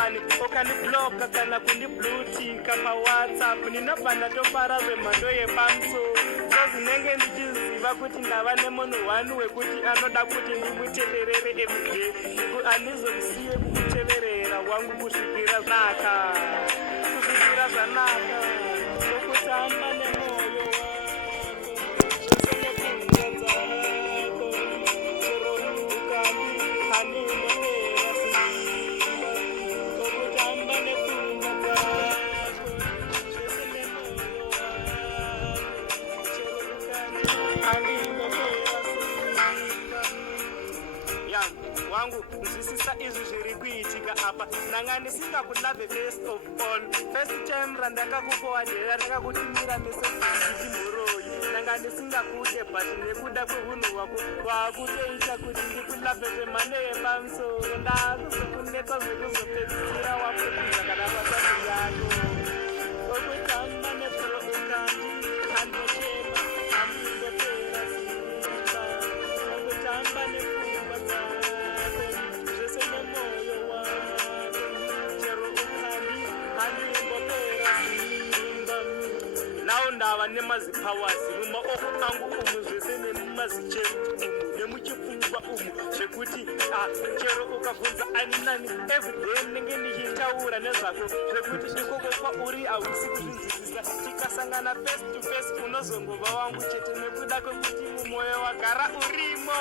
vani ukanibloka kana kundiblutika pawhatsapp ndinobva ndatofara zvemhando yepamusoro zvinenge ndichiziva kuti ndava nemunhu wani wekuti anoda kuti ndimuteverere everyday handizokusiye kukuteverera wangu kusvikira zvanaka okutamba nemwoyo wangu nzwisisa izvi zviri kuitika apa ndanga ndisingakulave first of all first time randakakufowadhera ndakakutumira meseji mhoroyi ndanga ndisingakude but nekuda kwehunhu hwako waakutoita kuti ndikulave zvemhando yepamusoro ndakuzokunetsa zvekuzopedzisira wapfudzira kana pasasi yako okutamba nepro ukandi handotema hamindopera simba okutamba nepfungwa dzako zvese nemoyo wako chero ukandi handimbopera simba nawo ndava nemazipawazi mumaoko angu umu zvese nemumazichero umu nemuchipfungwa umu zvekuti chero ukabvunza ani nani everyday ndenge ndichitaura nezvako zvekuti ikoko kwauri hausi kuzvinzwisisa tikasangana face to face unozongova wangu chete nekuda kwekuti mumwoyo wagara urimo